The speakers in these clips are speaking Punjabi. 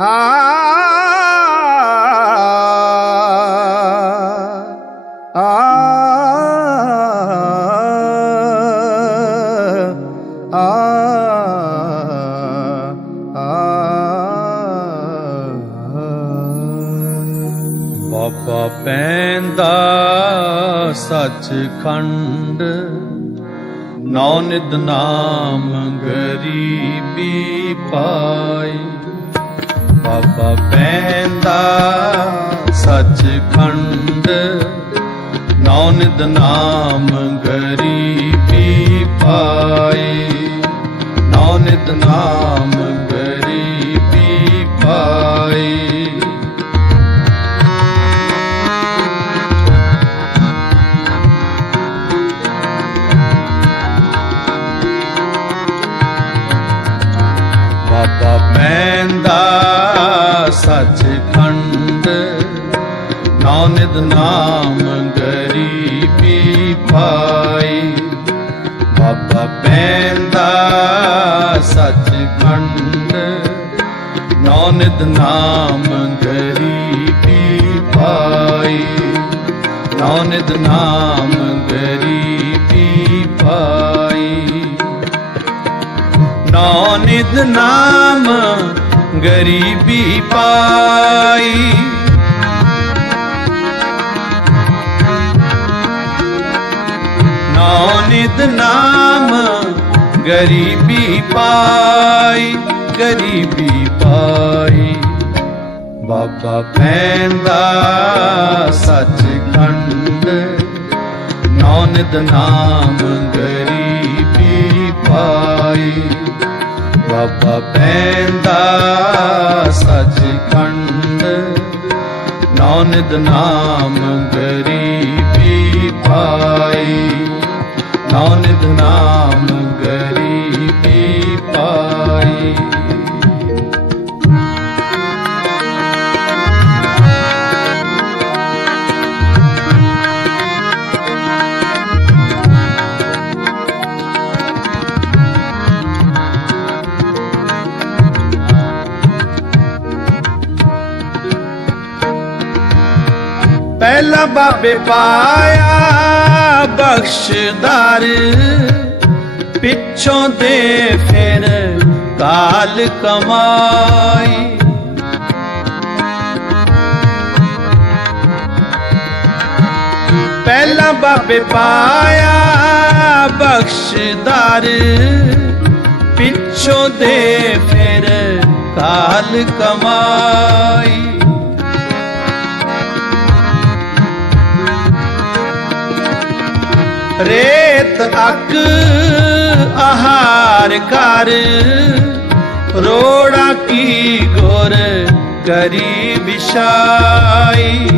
ਆ ਆ ਆ ਬਾਬਾ ਪੈਂਦਾ ਸੱਚਖੰਡ ਨੌ ਨਿਤ ਨਾਮ ਗਰੀਬੀ ਪਾਈ। ਬਾਬਾ ਪੈਂਦਾ ਸੱਚਖੰਡ। ਨੌ ਨਿਤ ਨਾਮ ਗਰੀਬੀ ਪਾਈ। ਨੌਨਿਤ ਨਾਮ ਪੈਂਦਾ ਸੱਚਖੰਡ। ਨੌ ਨਾਮ ਗਰੀਬੀ ਪਾਈ। ਬਾਬਾ ਪੈਂਦਾ ਸੱਚਖੰਡ। ਨੌ ਨਾਮ ਗਰੀਬੀ ਪਾਈ। ਨੌ ਨਾਮ ਗਰੀਬੀ ਪਾਈ। ਨਿਤ ਨਾਮ ਗਰੀਬੀ ਪਾਈ। ਨੌ ਨਿਤ ਨਾਮ ਗਰੀਬੀ ਪਾਈ ਗਰੀਬੀ ਪਾਈ। ਬਾਬਾ ਪੈਂਦਾ ਸੱਚਖੰਡ, ਨੌ ਨਿਤ ਨਾਮ ਗਰੀਬੀ ਬਾਬਾ ਪੈਂਦਾ ਸੱਚਖੰਡ। ਨੌ ਨਿਤ ਨਾਮ ਗਰੀਬੀ ਪਾਈ। ਨੌ ਨਾਮ ਗਰੀਬੀ ਪਾਈ। ਪਹਿਲਾ ਬਾਬੇ ਪਾਇਆ ਬਖਸ਼ਦਾਰ। ਪਿੱਛੋਂ ਦੇ ਫਿਰ ਕਾਲ ਕਮਾਈ। ਪਹਿਲਾ ਬਾਬੇ ਪਾਇਆ ਬਖਸ਼ਦਾਰ। ਪਿੱਛੋਂ ਦੇ ਫਿਰ ਕਾਲ ਕਮਾਈ। ਰੇਤ ਅਕ ਆਹਾਰ ਕਰ। ਰੋੜਾ ਕੀ ਗੋਰ ਕਰੀ ਵਿਸ਼ਾਈ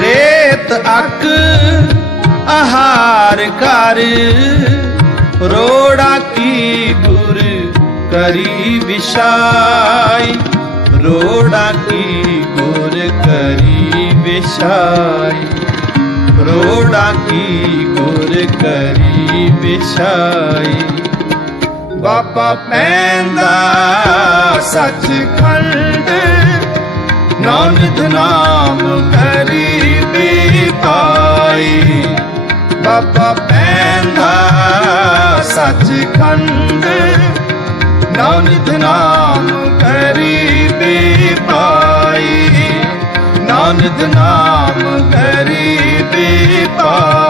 ਰੇਤ ਅਕ ਆਹਾਰ ਕਰ। ਰੋੜਾ ਕੀ ਗੁਰ ਕਰੀ ਵਿਸ਼ਾਈ ਰੋੜਾ ਕੀ ਗੁਰ ਕਰੀ ਵਿਛਾਈ? ਰੋੜਾ ਕੀ ਗੁਰ ਕਰੀ ਵਿਛਾਈ? ਬਾਬਾ ਪੈਂਦਾ ਸੱਚ ਖੰਡ, ਨਾਨਕ ਨਾਮ ਗਰੀਬੀ ਪਾਈ ਬਾਬਾ ਪੈਂਦਾ ਸੱਚ ਖੰਡ ਨਾਨਕ ਨਾਮ ਗਰੀਬੀ ਪਾਈ